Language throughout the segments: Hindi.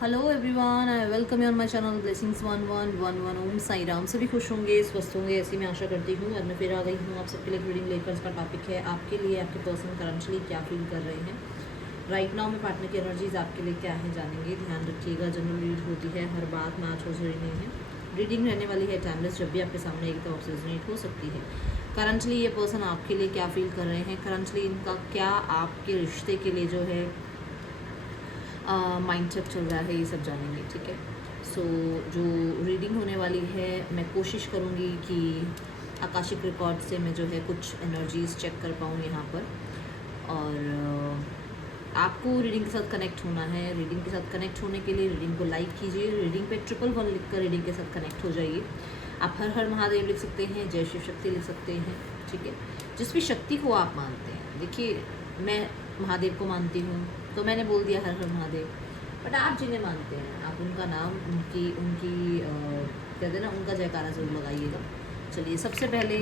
Hello everyone, I welcome you on my channel blessings 1111। ओम साई राम। सभी खुश होंगे, स्वस्थ होंगे, ऐसी मैं आशा करती हूँ। और मैं फिर आ गई हूँ आप सबके लिए रीडिंग लेकर। इसका टॉपिक है आपके लिए आपके पर्सन करंटली क्या फील कर रहे हैं राइट नाउ में। पार्टनर की एनर्जीज आपके लिए क्या है जानेंगे। ध्यान रखिएगा, जनरल रीड होती है, हर बात मैच हो जरूरी नहीं है। रीडिंग रहने वाली है टाइमलेस, जब भी आपके सामने एक तो रेजोनेट हो सकती है। करंटली ये पर्सन आपके लिए क्या फील कर रहे हैं, करंटली इनका क्या आपके रिश्ते के लिए जो है माइंड सेट चल रहा है, ये सब जानेंगे। ठीक है, सो जो रीडिंग होने वाली है, मैं कोशिश करूँगी कि आकाशिक रिकॉर्ड से मैं जो है कुछ एनर्जीज चेक कर पाऊँ यहाँ पर। और आपको रीडिंग के साथ कनेक्ट होना है। रीडिंग के साथ कनेक्ट होने के लिए रीडिंग को लाइक कीजिए। रीडिंग पे 111 लिख कर रीडिंग के साथ कनेक्ट हो जाइए। आप हर हर महादेव लिख सकते हैं, जय शिव शक्ति लिख सकते हैं। ठीक है, जिस भी शक्ति को आप मानते हैं। देखिए, मैं महादेव को मानती हूँ तो मैंने बोल दिया हर हर महादेव। बट आप जिन्हें मानते हैं, आप उनका नाम, उनकी उनकी कहते हैं ना, उनका जयकारा जरूर लगाइएगा। चलिए, सबसे पहले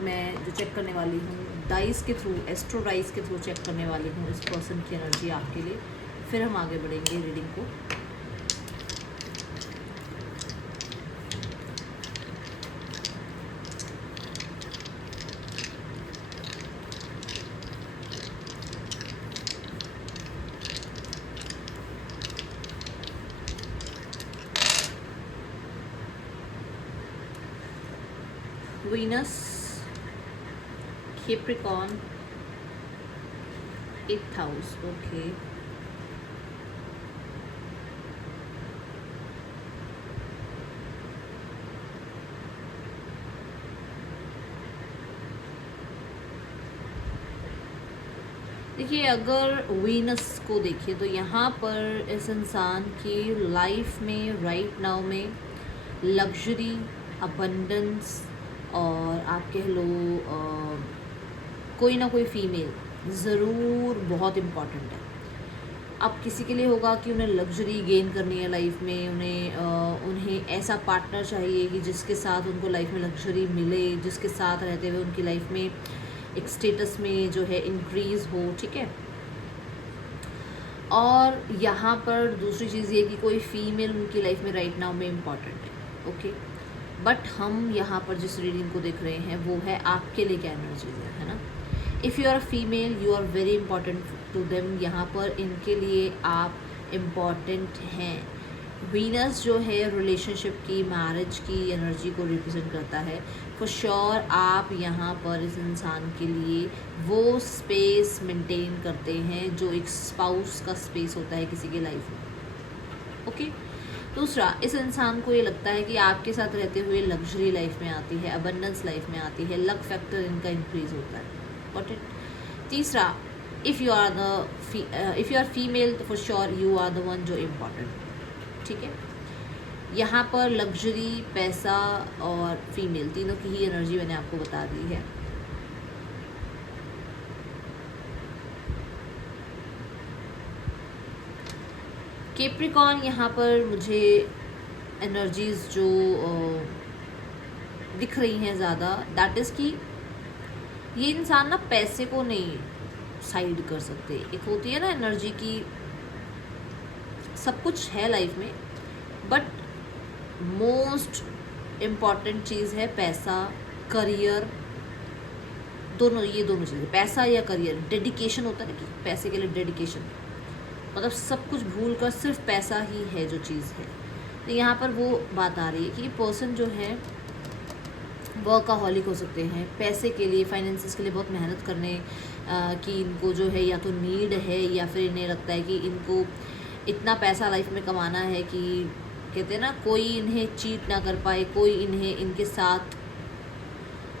मैं जो चेक करने वाली हूँ डाइस के थ्रू, एस्ट्रो डाइस के थ्रू चेक करने वाली हूँ इस पर्सन की एनर्जी आपके लिए। फिर हम आगे बढ़ेंगे रीडिंग को। Venus, Capricorn, 8th house. Okay, देखिए, अगर वीनस को देखिए तो यहाँ पर इस इंसान की लाइफ में राइट नाउ में लग्जरी, अबंडेंस, और आप कह लो कोई ना कोई फीमेल ज़रूर बहुत इम्पॉर्टेंट है। अब किसी के लिए होगा कि उन्हें लग्जरी गेन करनी है लाइफ में, उन्हें ऐसा पार्टनर चाहिए कि जिसके साथ उनको लाइफ में लग्जरी मिले, जिसके साथ रहते हुए उनकी लाइफ में एक स्टेटस में जो है इंक्रीज़ हो। ठीक है, और यहाँ पर दूसरी चीज़ ये कि कोई फीमेल उनकी लाइफ में राइट नाउ में इम्पॉर्टेंट है। ओके, बट हम यहाँ पर जिस रीडिंग को देख रहे हैं वो है आपके लिए क्या एनर्जीज है ना। If you are a female, you are very important to them. यहाँ पर इनके लिए आप इम्पॉर्टेंट हैं। वीनस जो है रिलेशनशिप की, मैरिज की एनर्जी को रिप्रेजेंट करता है। फॉर श्योर आप यहाँ पर इस इंसान के लिए वो स्पेस मेंटेन करते हैं जो एक स्पाउस का स्पेस होता है किसी की लाइफ में। ओके, दूसरा, इस इंसान को ये लगता है कि आपके साथ रहते हुए लग्जरी लाइफ में आती है, अबंडेंस लाइफ में आती है, लक फैक्टर इनका इंक्रीज होता है। Got it. तीसरा, इफ़ यू आर फीमेल तो for sure you are the one जो इम्पॉर्टेंट। ठीक है, यहाँ पर लग्जरी, पैसा और फीमेल तीनों की ही एनर्जी मैंने आपको बता दी है। कैप्रिकॉर्न, यहाँ पर मुझे एनर्जीज जो दिख रही हैं ज़्यादा, दैट इज़ कि ये इंसान ना पैसे को नहीं साइड कर सकते। एक होती है ना एनर्जी की सब कुछ है लाइफ में, बट मोस्ट इम्पॉर्टेंट चीज़ है पैसा, करियर, दोनों। ये दोनों चीज़ें, पैसा या करियर, डेडिकेशन होता है ना कि पैसे के लिए डेडिकेशन, मतलब सब कुछ भूल कर सिर्फ पैसा ही है जो चीज़ है। तो यहाँ पर वो बात आ रही है कि पर्सन जो है वर्कaholic हो सकते हैं, पैसे के लिए, फाइनेंसिस के लिए बहुत मेहनत करने की इनको जो है या तो नीड है, या फिर इन्हें लगता है कि इनको इतना पैसा लाइफ में कमाना है कि कहते हैं ना, कोई इन्हें चीट ना कर पाए, कोई इन्हें इनके साथ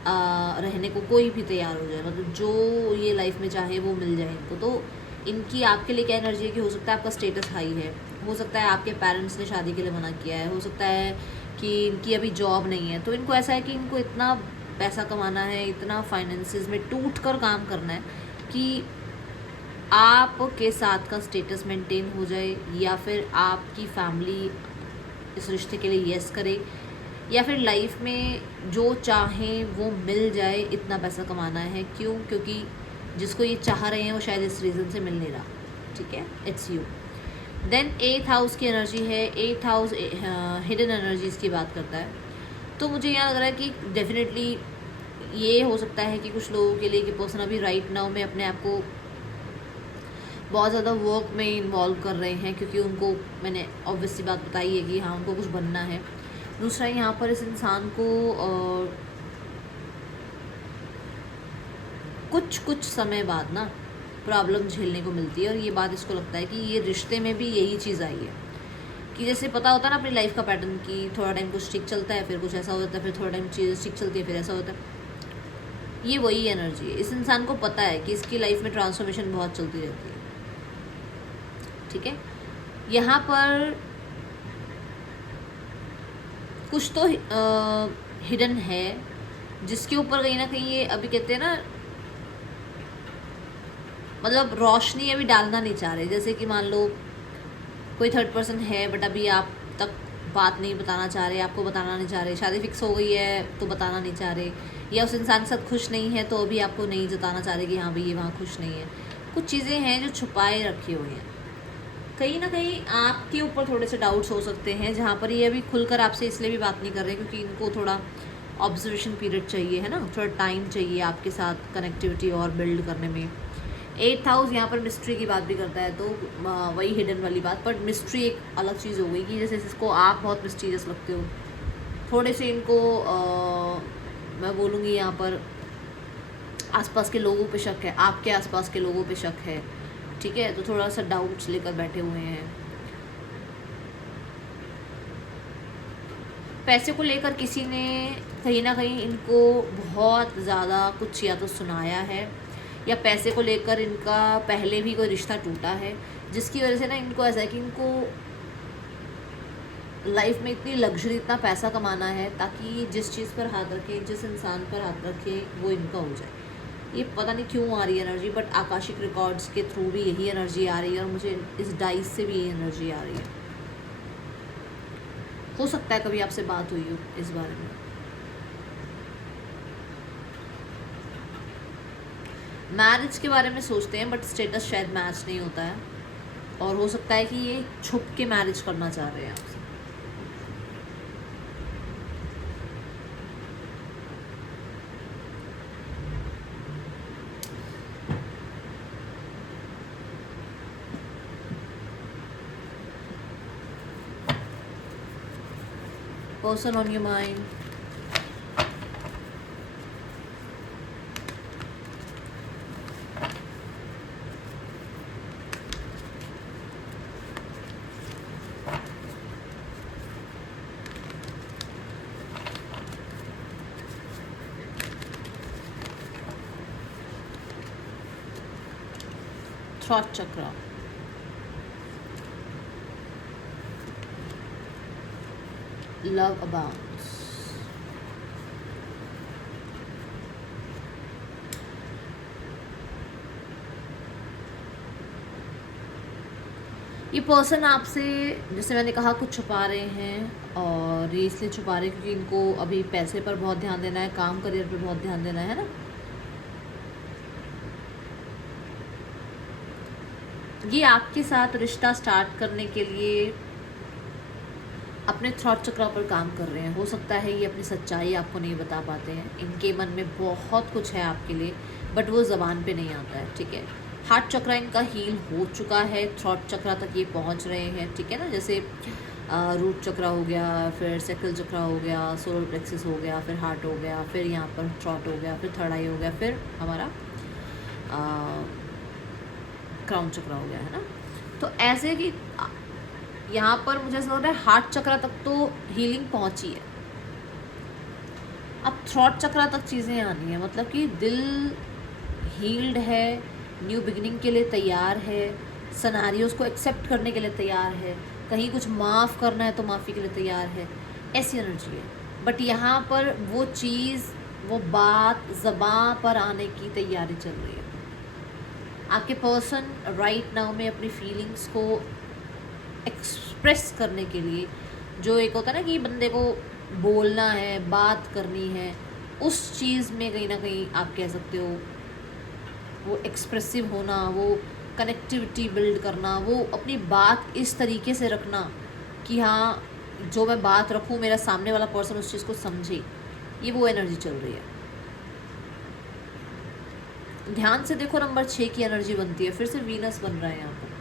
रहने को कोई भी तैयार हो जाए, मतलब जो ये लाइफ में चाहे वो मिल जाए इनको। तो इनकी आपके लिए क्या एनर्जी है कि हो सकता है आपका स्टेटस हाई है, हो सकता है आपके पेरेंट्स ने शादी के लिए मना किया है, हो सकता है कि इनकी अभी जॉब नहीं है, तो इनको ऐसा है कि इनको इतना पैसा कमाना है, इतना फाइनेंसिस में टूट कर काम करना है कि आपके साथ का स्टेटस मेंटेन हो जाए, या फिर आपकी फैमिली इस रिश्ते के लिए यस करे, या फिर लाइफ में जो चाहें वो मिल जाए। इतना पैसा कमाना है, क्यों? क्योंकि जिसको ये चाह रहे हैं वो शायद इस रीज़न से मिल नहीं रहा। ठीक है, it's you. Then 8th house की एनर्जी है, 8th हाउस हिडन एनर्जीज़ की बात करता है। तो मुझे यहाँ लग रहा है कि डेफिनेटली ये हो सकता है कि कुछ लोगों के लिए कि पर्सन अभी राइट नाउ में अपने आप को बहुत ज़्यादा वर्क में इन्वॉल्व कर रहे हैं, क्योंकि उनको, मैंने ऑब्वियसली बात बताई है कि हाँ उनको कुछ बनना है। दूसरा, यहाँ पर इस इंसान को कुछ समय बाद ना प्रॉब्लम झेलने को मिलती है, और ये बात इसको लगता है कि ये रिश्ते में भी यही चीज़ आई है कि जैसे पता होता है ना अपनी लाइफ का पैटर्न, कि थोड़ा टाइम कुछ ठीक चलता है, फिर कुछ ऐसा हो जाता है, फिर थोड़ा टाइम चीज़ें ठीक चलती है, फिर ऐसा होता है। ये वही एनर्जी है। इस इंसान को पता है कि इसकी लाइफ में ट्रांसफॉर्मेशन बहुत चलती रहती है, ठीक है। यहाँ पर कुछ तो हिडन है जिसके ऊपर कहीं ना कहीं ये अभी कहते हैं ना, मतलब रोशनी अभी डालना नहीं चाह रहे। जैसे कि मान लो कोई थर्ड पर्सन है, बट अभी आप तक बात नहीं बताना चाह रहे, आपको बताना नहीं चाह रहे, शादी फिक्स हो गई है तो बताना नहीं चाह रहे, या उस इंसान के साथ खुश नहीं है तो अभी आपको नहीं जताना चाह रहे कि हाँ भाई ये वहाँ खुश नहीं है। कुछ चीज़ें हैं जो छुपाए रखी हुई हैं, कहीं ना कहीं आपके ऊपर थोड़े से डाउट्स हो सकते हैं, जहाँ पर ये अभी खुलकर आपसे इसलिए भी बात नहीं कर रहे क्योंकि इनको थोड़ा ऑब्जर्वेशन पीरियड चाहिए, है ना, थोड़ा टाइम चाहिए आपके साथ कनेक्टिविटी और बिल्ड करने में। 8th हाउस यहाँ पर मिस्ट्री की बात भी करता है, तो वही हिडन वाली बात, पर मिस्ट्री एक अलग चीज़ हो गई कि जैसे इसको आप बहुत मिस्टीरियस लगते हो, थोड़े से इनको मैं बोलूँगी यहाँ पर आसपास के लोगों पे शक है, आपके आसपास के लोगों पे शक है, ठीक है, तो थोड़ा सा डाउट्स लेकर बैठे हुए हैं। पैसे को लेकर किसी ने कहीं ना कहीं इनको बहुत ज़्यादा कुछ या तो सुनाया है, या पैसे को लेकर इनका पहले भी कोई रिश्ता टूटा है, जिसकी वजह से ना इनको ऐसा है कि इनको लाइफ में इतनी लग्जरी, इतना पैसा कमाना है ताकि जिस चीज़ पर हाथ रखे, जिस इंसान पर हाथ रखे, वो इनका हो जाए। ये पता नहीं क्यों आ रही है एनर्जी, बट आकाशिक रिकॉर्ड्स के थ्रू भी यही एनर्जी आ रही है, और मुझे इस डाइस से भी यही एनर्जी आ रही है। हो सकता है कभी आपसे बात हुई हो इस बारे में। मैरिज के बारे में सोचते हैं, बट स्टेटस शायद मैच नहीं होता है, और हो सकता है कि ये छुप के मैरिज करना चाह रहे हैं आपसे। Person on your mind, throat चक्र, लव अबाउंड्स, ये पर्सन आपसे, जैसे मैंने कहा, कुछ छुपा रहे हैं, और ये इसलिए छुपा रहे हैं क्योंकि इनको अभी पैसे पर बहुत ध्यान देना है, काम करियर पर बहुत ध्यान देना है ना। ये आपके साथ रिश्ता स्टार्ट करने के लिए अपने थ्रॉट चक्र पर काम कर रहे हैं। हो सकता है ये अपनी सच्चाई आपको नहीं बता पाते हैं, इनके मन में बहुत कुछ है आपके लिए, बट वो ज़बान पे नहीं आता है, ठीक है। हार्ट चक्र इनका हील हो चुका है, थ्रॉट चक्र तक ये पहुंच रहे हैं, ठीक है ना। जैसे रूट चक्र हो गया, फिर सेक्रल चक्र हो गया, सोलर प्लेक्सिस हो गया, फिर हार्ट हो गया, फिर यहाँ पर थ्रॉट हो गया, फिर थर्ड आई हो गया, फिर हमारा क्राउन चक्र हो गया, है ना। तो ऐसे कि यहाँ पर मुझे ऐसा लग रहा है हार्ट चक्र तक तो हीलिंग पहुँची है, अब थ्रॉट चक्र तक चीज़ें आनी है, मतलब कि दिल हील्ड है, न्यू बिगिनिंग के लिए तैयार है, सिनेरियोज़ को एक्सेप्ट करने के लिए तैयार है, कहीं कुछ माफ़ करना है तो माफ़ी के लिए तैयार है, ऐसी एनर्जी है। बट यहाँ पर वो चीज़, वो बात ज़बां पर आने की तैयारी चल रही है। आपके पर्सन राइट नाउ में अपनी फीलिंग्स को एक्सप्रेस करने के लिए, जो एक होता है ना कि बंदे को बोलना है, बात करनी है, उस चीज़ में कहीं ना कहीं आप कह सकते हो वो एक्सप्रेसिव होना, वो कनेक्टिविटी बिल्ड करना, वो अपनी बात इस तरीके से रखना कि हाँ जो मैं बात रखूँ मेरा सामने वाला पर्सन उस चीज़ को समझे, ये वो एनर्जी चल रही है। ध्यान से देखो, नंबर 6 की एनर्जी बनती है, फिर से वीनस बन रहा है यहाँ पर।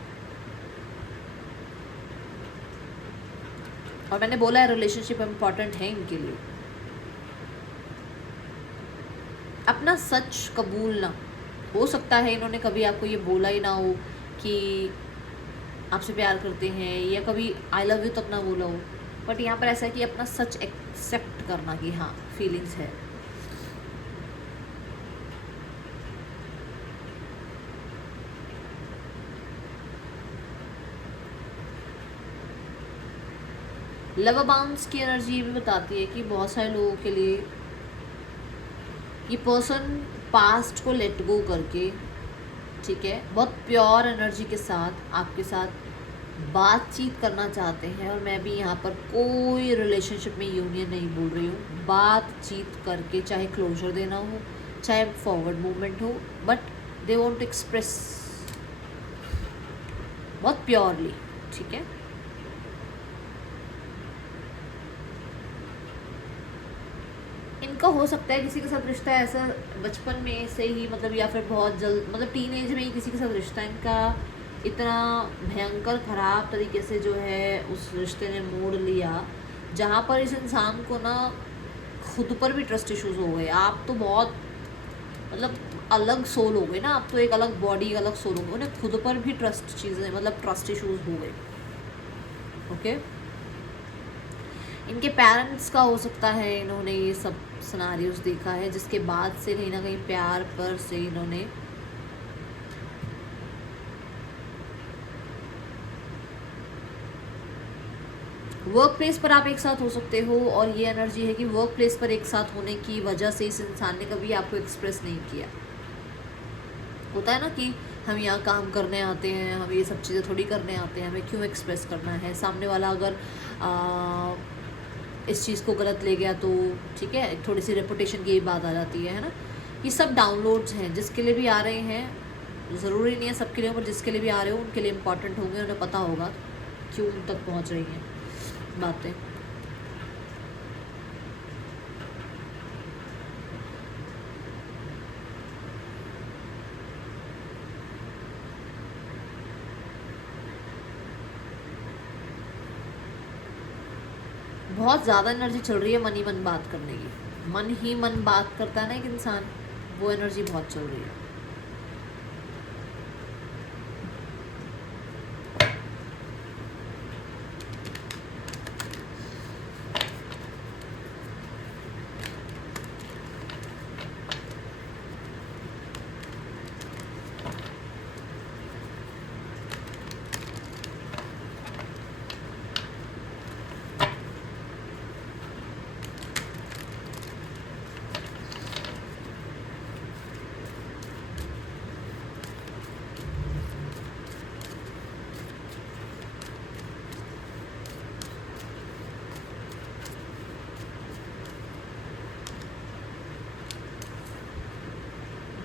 और मैंने बोला है रिलेशनशिप इम्पॉर्टेंट है इनके लिए। अपना सच कबूलना, हो सकता है इन्होंने कभी आपको ये बोला ही ना हो कि आपसे प्यार करते हैं, या कभी आई लव यू तक ना बोला हो, बट यहाँ पर ऐसा है कि अपना सच एक्सेप्ट करना कि हाँ फीलिंग्स है। लव बाउंस की एनर्जी ये भी बताती है कि बहुत सारे लोगों के लिए ये पर्सन पास्ट को लेट गो करके, ठीक है, बहुत प्योर एनर्जी के साथ आपके साथ बातचीत करना चाहते हैं। और मैं भी यहाँ पर कोई रिलेशनशिप में यूनियन नहीं बोल रही हूँ, बातचीत करके, चाहे क्लोजर देना हो चाहे फॉरवर्ड मूवमेंट हो, but they want to express बहुत प्योरली, ठीक है। इनका हो सकता है किसी के साथ रिश्ता ऐसा बचपन में से ही, मतलब या फिर बहुत जल्द, मतलब टीन एज में ही किसी के साथ रिश्ता इनका इतना भयंकर ख़राब तरीके से जो है उस रिश्ते ने मोड़ लिया, जहाँ पर इस इंसान को ना खुद पर भी ट्रस्ट इश्यूज हो गए। आप तो बहुत मतलब अलग सोल हो गए ना, आप तो एक अलग बॉडी एक अलग सोल हो गए, उन्हें खुद पर भी ट्रस्ट चीज़ें मतलब ट्रस्ट इश्यूज हो गए। ओके, इनके पेरेंट्स का हो सकता है इन्होंने ये सब सिनारियोस देखा है, जिसके बाद से कहीं ना कहीं प्यार पर से इन्होंने वर्क प्लेस पर आप एक साथ हो सकते हो। और ये एनर्जी है कि वर्क प्लेस पर एक साथ होने की वजह से इस इंसान ने कभी आपको एक्सप्रेस नहीं किया। होता है ना कि हम यहाँ काम करने आते हैं, हम ये सब चीज़ें थोड़ी करने आते हैं, हमें क्यों एक्सप्रेस करना है। सामने वाला अगर इस चीज़ को गलत ले गया तो ठीक है, थोड़ी सी रेपुटेशन की ही बात आ जाती है ना। ये सब डाउनलोड्स हैं, जिसके लिए भी आ रहे हैं, ज़रूरी नहीं है सबके लिए, पर जिसके लिए भी आ रहे हो उनके लिए इम्पॉर्टेंट होंगे, उन्हें पता होगा क्यों उन तक पहुँच रही हैं बातें। बहुत ज़्यादा एनर्जी चल रही है मन ही मन बात करने की, मन ही मन बात करता है ना एक इंसान, वो एनर्जी बहुत चल रही है।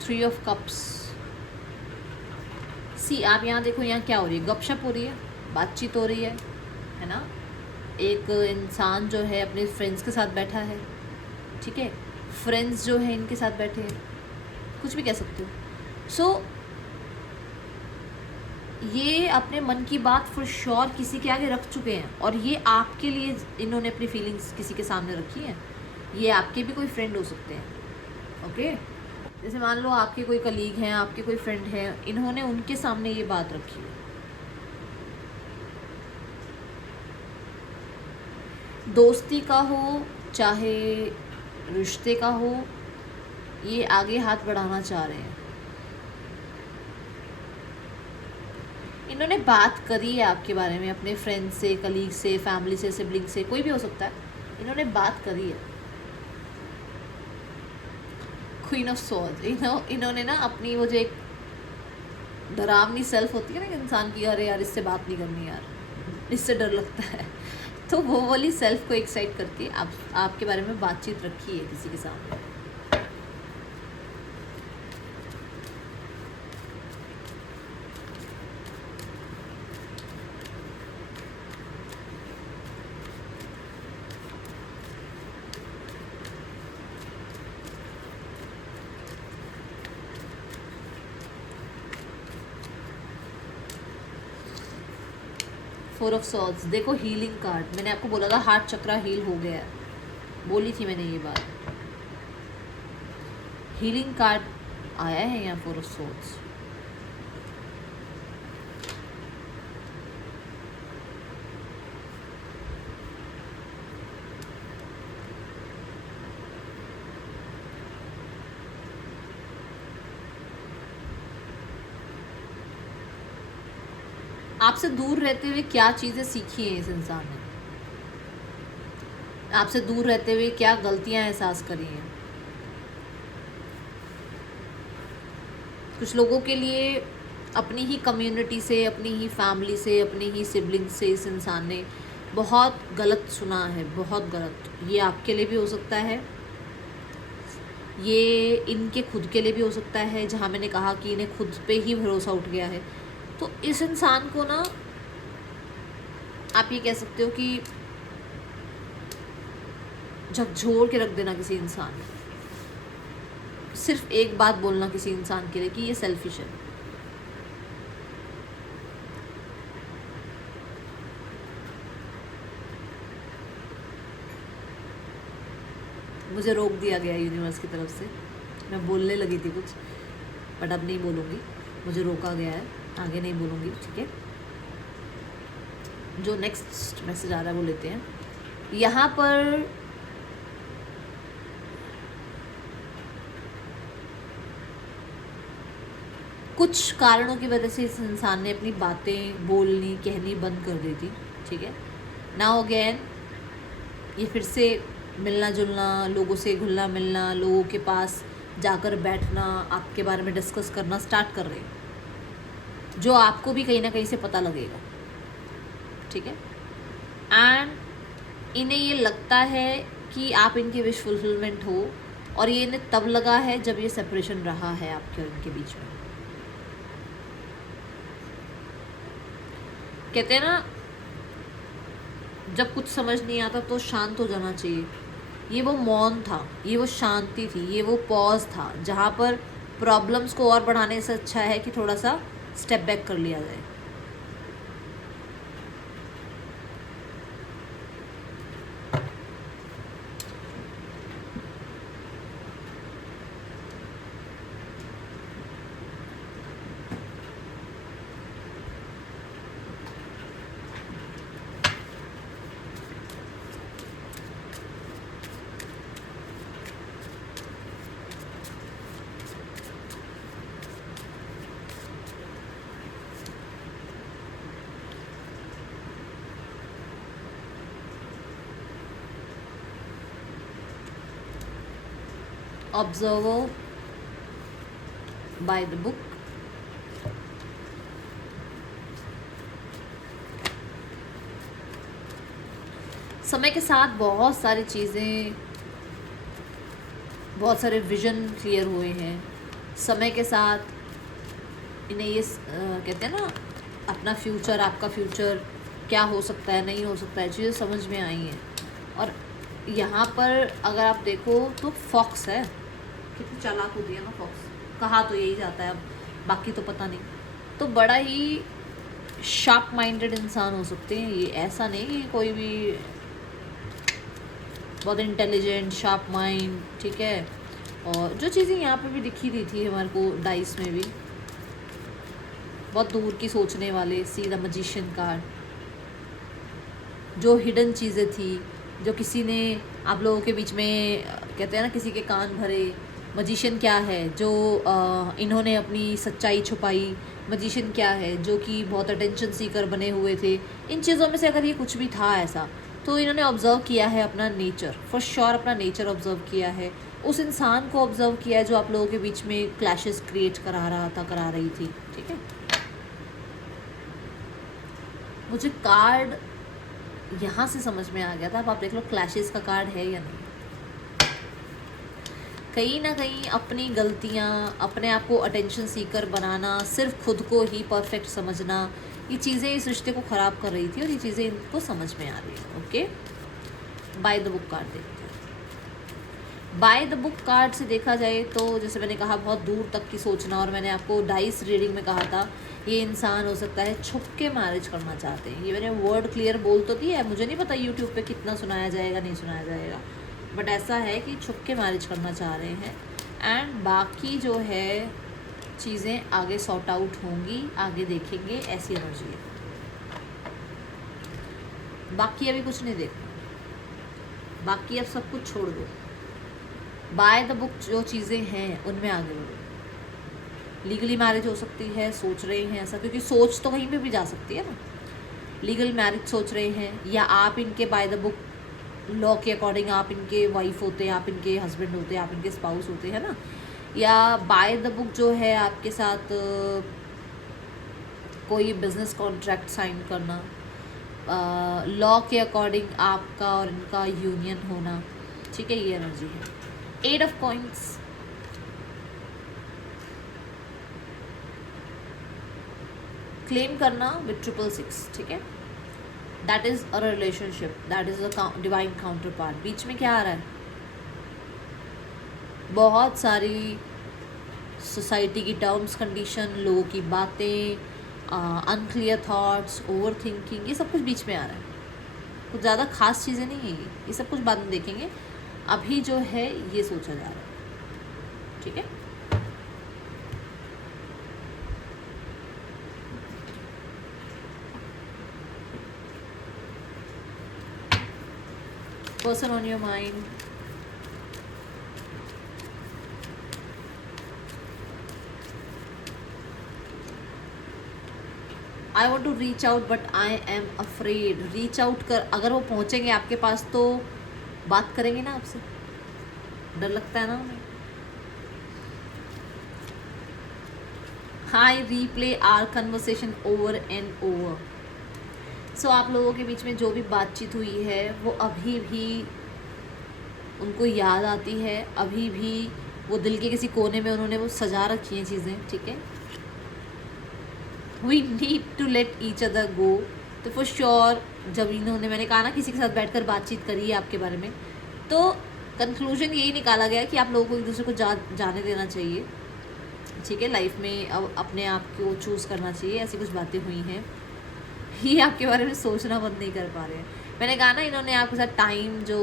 Three of cups. सी आप यहाँ देखो, यहाँ क्या हो रही है, गपशप हो रही है, बातचीत हो रही है ना। एक इंसान जो है अपने फ्रेंड्स के साथ बैठा है, ठीक है, फ्रेंड्स जो है इनके साथ बैठे हैं, कुछ भी कह सकते हो। सो ये अपने मन की बात फॉर श्योर किसी के आगे रख चुके हैं, और ये आपके लिए इन्होंने अपनी फीलिंग्स किसी के सामने रखी हैं। ये आपके भी कोई फ्रेंड हो सकते हैं। ओके, जैसे मान लो आपके कोई कलीग हैं, आपके कोई फ्रेंड हैं, इन्होंने उनके सामने ये बात रखी है। दोस्ती का हो चाहे रिश्ते का हो, ये आगे हाथ बढ़ाना चाह रहे हैं। इन्होंने बात करी है आपके बारे में अपने फ्रेंड से, कलीग से, फैमिली से, सिबलिंग से, कोई भी हो सकता है, इन्होंने बात करी है। क्वीन ऑफ सॉर्ड्स, इन्होंने ना अपनी वो जो एक डरावनी सेल्फ होती है ना इंसान की, अरे यार इससे बात नहीं करनी यार, इससे डर लगता है, तो वो वाली सेल्फ को एक्साइट करके आपके बारे में बातचीत रखी है किसी के सामने। 4 ऑफ सॉर्ड्स, देखो हीलिंग कार्ड, मैंने आपको बोला था हार्ट चक्रा हील हो गया है, बोली थी मैंने ये बात। हीलिंग कार्ड आया है यहाँ 4 ऑफ सॉर्ड्स। आपसे दूर रहते हुए क्या चीज़ें सीखी हैं इस इंसान ने, आपसे दूर रहते हुए क्या गलतियां एहसास करी हैं। कुछ लोगों के लिए अपनी ही कम्युनिटी से, अपनी ही फैमिली से, अपनी ही सिबलिंग से इस इंसान ने बहुत गलत सुना है, बहुत गलत। ये आपके लिए भी हो सकता है, ये इनके खुद के लिए भी हो सकता है, जहाँ मैंने कहा कि इन्हें खुद पे ही भरोसा उठ गया है। तो इस इंसान को ना आप ये कह सकते हो कि झकझोर के रख देना किसी इंसान ने, सिर्फ एक बात बोलना किसी इंसान के लिए कि ये सेल्फिश है। मुझे रोक दिया गया यूनिवर्स की तरफ से, मैं बोलने लगी थी कुछ बट अब नहीं बोलूँगी, मुझे रोका गया है, आगे नहीं बोलूँगी, ठीक है। जो नेक्स्ट मैसेज आ रहा है वो लेते हैं। यहाँ पर कुछ कारणों की वजह से इस इंसान ने अपनी बातें बोलनी कहनी बंद कर दी थी, ठीक है। नाउ अगेन ये फिर से मिलना जुलना, लोगों से घुलना मिलना, लोगों के पास जाकर बैठना, आपके बारे में डिस्कस करना स्टार्ट कर रहे हैं, जो आपको भी कहीं ना कहीं से पता लगेगा, ठीक है। एंड इन्हें ये लगता है कि आप इनकी विश फुलफिलमेंट हो, और ये इन्हें तब लगा है जब ये सेपरेशन रहा है आपके और इनके बीच में। कहते हैं ना, जब कुछ समझ नहीं आता तो शांत हो जाना चाहिए। ये वो मौन था, ये वो शांति थी, ये वो पॉज था जहाँ पर प्रॉब्लम्स को और बढ़ाने से अच्छा है कि थोड़ा सा स्टेप बैक कर लिया जाए। Observer by the book. समय के साथ बहुत सारी चीज़ें, बहुत सारे विजन क्लियर हुए हैं। समय के साथ इन्हें ये कहते हैं ना, अपना फ्यूचर, आपका फ्यूचर क्या हो सकता है, नहीं हो सकता है, चीज़ें समझ में आई हैं। और यहाँ पर अगर आप देखो तो फॉक्स है, कितनी चालाक होती है ना फॉक्स, कहा तो यही जाता है, अब बाकी तो पता नहीं। तो बड़ा ही शार्प माइंडेड इंसान हो सकते हैं ये, ऐसा नहीं कि कोई भी बहुत इंटेलिजेंट शार्प माइंड, ठीक है। और जो चीज़ें यहाँ पे भी दिखी दी थी हमारे को डाइस में भी, बहुत दूर की सोचने वाले, सी द मैजिशियन कार्ड, जो हिडन चीज़ें थी, जो किसी ने आप लोगों के बीच में कहते हैं ना किसी के कान भरे। मैजिशियन क्या है, जो इन्होंने अपनी सच्चाई छुपाई। मैजिशियन क्या है, जो कि बहुत अटेंशन सीकर बने हुए थे। इन चीज़ों में से अगर ये कुछ भी था ऐसा, तो इन्होंने ऑब्ज़र्व किया है अपना नेचर, फॉर श्योर अपना नेचर ऑब्ज़र्व किया है। उस इंसान को ऑब्ज़र्व किया है जो आप लोगों के बीच में क्लैशेस क्रिएट करा रहा था, करा रही थी, ठीक है। मुझे कार्ड यहाँ से समझ में आ गया था, अब आप देख लो क्लैशेस का कार्ड है या नहीं। कहीं ना कहीं अपनी गलतियाँ, अपने आप को अटेंशन सीकर बनाना, सिर्फ खुद को ही परफेक्ट समझना, ये चीज़ें इस रिश्ते को ख़राब कर रही थी, और ये चीज़ें इनको समझ में आ रही हैं। Okay, by the book card देखते हैं। बाय द बुक कार्ड से देखा जाए तो जैसे मैंने कहा बहुत दूर तक की सोचना, और मैंने आपको डाइस रीडिंग में कहा था ये इंसान हो सकता है छुप के मैरिज करना चाहते हैं। ये मैंने वर्ड क्लियर बोल तो दिया है, मुझे नहीं पता यूट्यूब पे कितना सुनाया जाएगा नहीं सुनाया जाएगा, बट ऐसा है कि छुप के मैरिज करना चाह रहे हैं। एंड बाकी जो है चीज़ें आगे सॉर्ट आउट होंगी, आगे देखेंगे, ऐसी एनर्जी है। बाकी अभी कुछ नहीं देखना, बाकी अब सब कुछ छोड़ दो। बाय द बुक जो चीज़ें हैं उनमें आगे बढ़ो। लीगली मैरिज हो सकती है, सोच रहे हैं ऐसा, क्योंकि सोच तो कहीं पे भी जा सकती है ना। लीगल मैरिज सोच रहे हैं, या आप इनके बाय द बुक लॉ के अकॉर्डिंग आप इनके वाइफ होते हैं, आप इनके हस्बैंड होते हैं, आप इनके स्पाउस होते हैं ना। या बाय द बुक जो है आपके साथ कोई बिजनेस कॉन्ट्रैक्ट साइन करना, लॉ के अकॉर्डिंग आपका और इनका यूनियन होना, ठीक है, ये एनर्जी है। 8 ऑफ कॉइंस, क्लेम करना विथ 666, ठीक है, that is a relationship, that is a divine counterpart. बीच में क्या आ रहा है, बहुत सारी सोसाइटी की टर्म्स कंडीशन, लोगों की बातें, अनक्लियर थॉट्स, ओवर थिंकिंग, ये सब कुछ बीच में आ रहा है। कुछ ज़्यादा खास चीज़ें नहीं है ये सब कुछ बाद में देखेंगे। अभी जो है ये सोचा जा रहा है, ठीक है। Person on your mind, I want to reach out but I am afraid. Reach out कर, अगर वो पहुंचेंगे आपके पास तो बात करेंगे ना आपसे, डर लगता है ना उन्हें। I replay our conversation over and over. So आप लोगों के बीच में जो भी बातचीत हुई है वो अभी भी उनको याद आती है, अभी भी वो दिल के किसी कोने में उन्होंने वो सजा रखी हैं चीज़ें, ठीक है। We need to let each other go. तो फॉर श्योर जब इन्होंने, मैंने कहा ना किसी के साथ बैठकर बातचीत करी है आपके बारे में, तो कंक्लूजन यही निकाला गया कि आप लोगों को एक दूसरे को जाने देना चाहिए, ठीक है। लाइफ में अब अपने आप को चूज़ करना चाहिए, ऐसी कुछ बातें हुई हैं। ये आपके बारे में सोचना बंद नहीं कर पा रहे हैं। मैंने कहा ना इन्होंने आपके साथ टाइम जो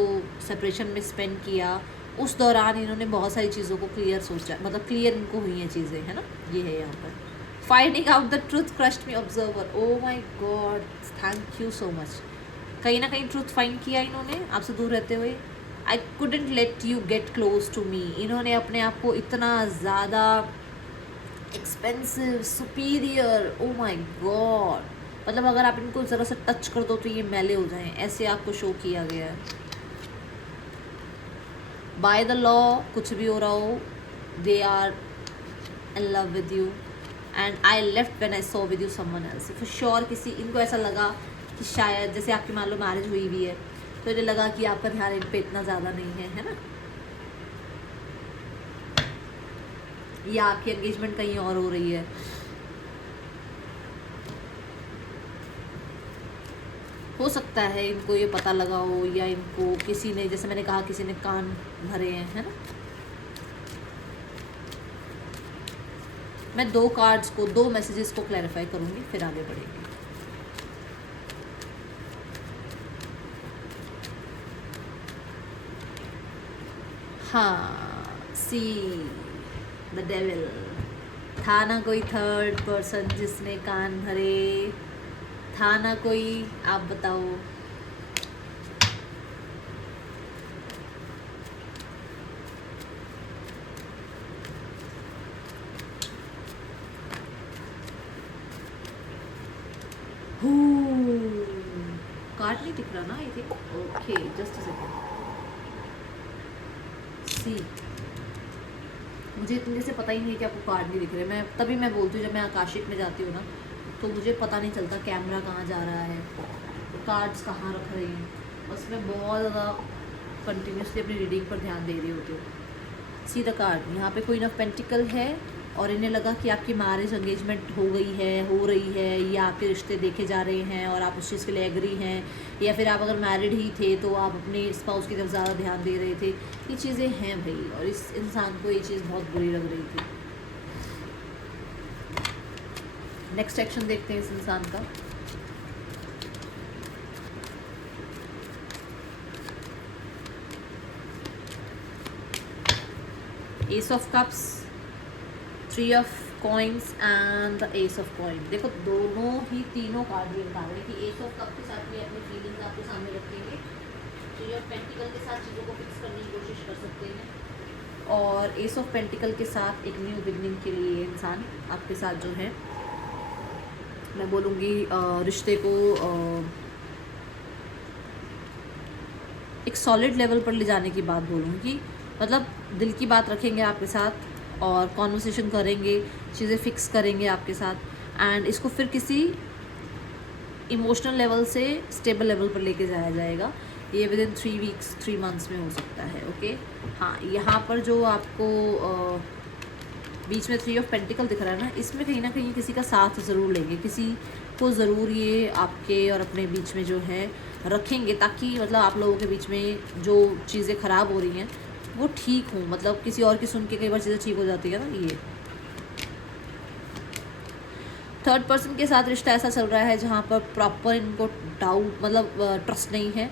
सेपरेशन में स्पेंड किया, उस दौरान इन्होंने बहुत सारी चीज़ों को क्लियर सोचा, मतलब क्लियर इनको हुई हैं चीज़ें, है ना। ये है यहाँ पर finding out the truth crushed me observer. O my God, thank you so much. कहीं ना कहीं ट्रूथ फाइंड किया इन्होंने आपसे दूर रहते हुए। I couldn't let you get close to me. इन्होंने अपने आप को इतना ज़्यादा expensive, superior, oh my God, मतलब अगर आप इनको ज़रा सा टच कर दो तो ये मैले हो जाएं, ऐसे आपको शो किया गया है। बाय द लॉ कुछ भी हो रहा हो, they are in love with you and I left when I saw with you someone else. For sure किसी, इनको ऐसा लगा कि शायद जैसे आपकी मान लो मैरिज हुई भी है तो इन्हें लगा कि आपका ध्यान इन पे इतना ज़्यादा नहीं है ना, या आपकी एंगेजमेंट कहीं और हो रही है। हो सकता है इनको ये पता लगा हो, या इनको किसी ने, जैसे मैंने कहा, किसी ने कान भरे हैं, है ना। मैं 2 कार्ड्स को, 2 मैसेजेस को क्लैरिफाई करूंगी, फिर आगे बढ़ेंगे। हाँ, सी द डेविल। था ना कोई थर्ड पर्सन जिसने कान भरे, था ना कोई, आप बताओ। कार्ड नहीं दिख रहा ना, I think. Okay, just a second. See, मुझे इतने से पता ही नहीं है कि आपको कार्ड नहीं दिख रहे। मैं तभी मैं बोलती हूँ, जब मैं आकाशिक में जाती हूँ ना तो मुझे पता नहीं चलता कैमरा कहाँ जा रहा है, कार्ड्स कहाँ रख रही हैं, बस मैं बहुत ज़्यादा कंटिन्यूसली अपनी रीडिंग पर ध्यान दे रही होती हूँ। सी द कार्ड, यहाँ पे क्वीन ऑफ पेंटिकल है, और इन्हें लगा कि आपकी मैरिज एंगेजमेंट हो गई है, हो रही है, या आपके रिश्ते देखे जा रहे हैं और आप उस चीज़ के लिए एग्री हैं, या फिर आप अगर मैरिड ही थे तो आप अपने स्पाउस की तरफ ज़्यादा ध्यान दे रहे थे। ये चीज़ें हैं भाई, और इस इंसान को ये चीज़ बहुत बुरी लग रही थी। नेक्स्ट एक्शन देखते हैं इस इंसान का। S of cups, 3 of coins and the S of coin. देखो दोनों ही तीनों कार्ड ये बता रहे हैं कि एस ऑफ कप के साथ भी अपनी फीलिंग्स आपके सामने रखेंगे, 3 ऑफ पेंटिकल के साथ चीज़ों को फिक्स करने की कोशिश कर सकते हैं, और एस ऑफ पेंटिकल के साथ एक न्यू बिगनिंग के लिए इंसान आपके साथ जो है, मैं बोलूँगी रिश्ते को एक सॉलिड लेवल पर ले जाने की बात बोलूँगी। मतलब दिल की बात रखेंगे आपके साथ और कॉन्वर्सेशन करेंगे, चीज़ें फिक्स करेंगे आपके साथ, एंड इसको फिर किसी इमोशनल लेवल से स्टेबल लेवल पर लेके जाया जाएगा। ये विद इन 3 वीक्स 3 मंथ्स में हो सकता है। ओके हाँ, यहाँ पर जो आपको बीच में 3 ऑफ पेंटिकल दिख रहा है ना, इसमें कहीं ना कहीं किसी का साथ ज़रूर लेंगे, किसी को ज़रूर ये आपके और अपने बीच में जो है रखेंगे, ताकि मतलब आप लोगों के बीच में जो चीज़ें ख़राब हो रही हैं वो ठीक हों। मतलब किसी और की सुन के कई बार चीज़ें ठीक हो जाती है ना। ये थर्ड पर्सन के साथ रिश्ता ऐसा चल रहा है जहाँ पर प्रॉपर इनको डाउट मतलब ट्रस्ट नहीं है।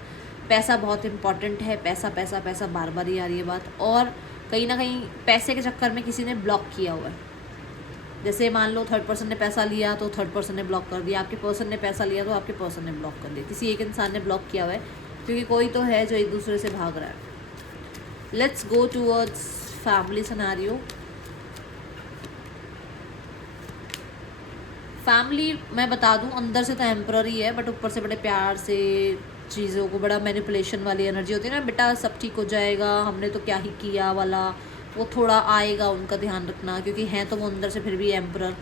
पैसा बहुत इंपॉर्टेंट है, पैसा पैसा पैसा बार बार ही आ रही है बात, और कहीं ना कहीं पैसे के चक्कर में किसी ने ब्लॉक किया हुआ है। जैसे मान लो थर्ड पर्सन ने पैसा लिया तो थर्ड पर्सन ने ब्लॉक कर दिया, आपके पर्सन ने पैसा लिया तो आपके पर्सन ने ब्लॉक कर दिया, किसी एक इंसान ने ब्लॉक किया हुआ है, क्योंकि कोई तो है जो एक दूसरे से भाग रहा है। Let's go towards family scenario. Family मैं बता दूं अंदर से तो टेम्पररी है, बट ऊपर से बड़े प्यार से चीज़ों को, बड़ा मैनिपुलेशन वाली एनर्जी होती है ना, बेटा सब ठीक हो जाएगा, हमने तो क्या ही किया वाला, वो थोड़ा आएगा, उनका ध्यान रखना, क्योंकि हैं तो वो अंदर से फिर भी एम्परर,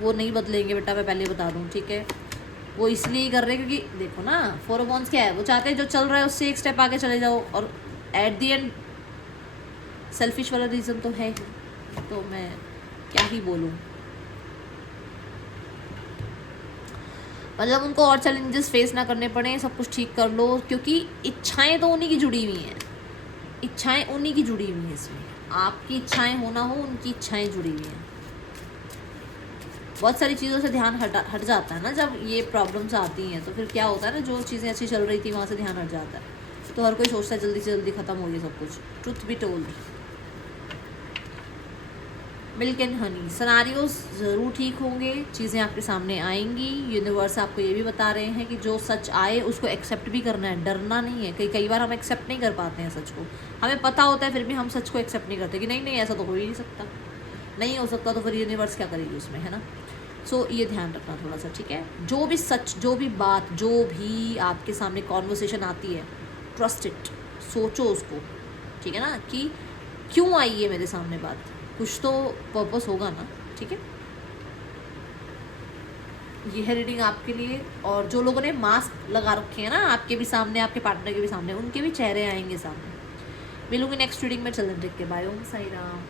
वो नहीं बदलेंगे बेटा, मैं पहले बता दूं, ठीक है। वो इसलिए ही कर रहे हैं क्योंकि देखो ना 4 ऑफ वॉन्ड्स क्या है, वो चाहते हैं जो चल रहा है उससे एक स्टेप आगे चले जाओ, और एट दी एंड सेल्फिश वाला रीज़न तो है ही, तो मैं क्या ही बोलूँ। मतलब उनको और चैलेंजेस फेस ना करने पड़े, सब कुछ ठीक कर लो, क्योंकि इच्छाएं तो उन्हीं की जुड़ी हुई हैं, इच्छाएं उन्हीं की जुड़ी हुई हैं इसमें, आपकी इच्छाएं हो ना हो, उनकी इच्छाएं जुड़ी हुई हैं। बहुत सारी चीज़ों से ध्यान हट जाता है ना जब ये प्रॉब्लम्स आती हैं, तो फिर क्या होता है ना, जो चीज़ें अच्छी चल रही थी वहाँ से ध्यान हट जाता है, तो हर कोई सोचता है जल्दी से जल्दी ख़त्म हो गई सब कुछ। Truth be told, milk and honey scenarios ज़रूर ठीक होंगे, चीज़ें आपके सामने आएंगी। यूनिवर्स आपको ये भी बता रहे हैं कि जो सच आए उसको एक्सेप्ट भी करना है, डरना नहीं है। कई बार हम एक्सेप्ट नहीं कर पाते हैं सच को, हमें पता होता है फिर भी हम सच को एक्सेप्ट नहीं करते कि नहीं नहीं ऐसा तो हो ही नहीं सकता, नहीं हो सकता, तो फिर यूनिवर्स क्या करेगी उसमें, है ना। सो ये ध्यान रखना थोड़ा सा, ठीक है। जो भी सच, जो भी बात, जो भी आपके सामने कॉन्वर्सेशन आती है, ट्रस्ट इट, सोचो उसको, ठीक है ना, कि क्यों आई है मेरे सामने बात, कुछ तो पर्पस होगा ना, ठीक है। ये है रीडिंग आपके लिए। और जो लोगों ने मास्क लगा रखे हैं ना, आपके भी सामने, आपके पार्टनर के भी सामने, उनके भी चेहरे आएंगे सामने। मिलूंगी नेक्स्ट रीडिंग में, चलन टेक के, बाय, ओम साई राम।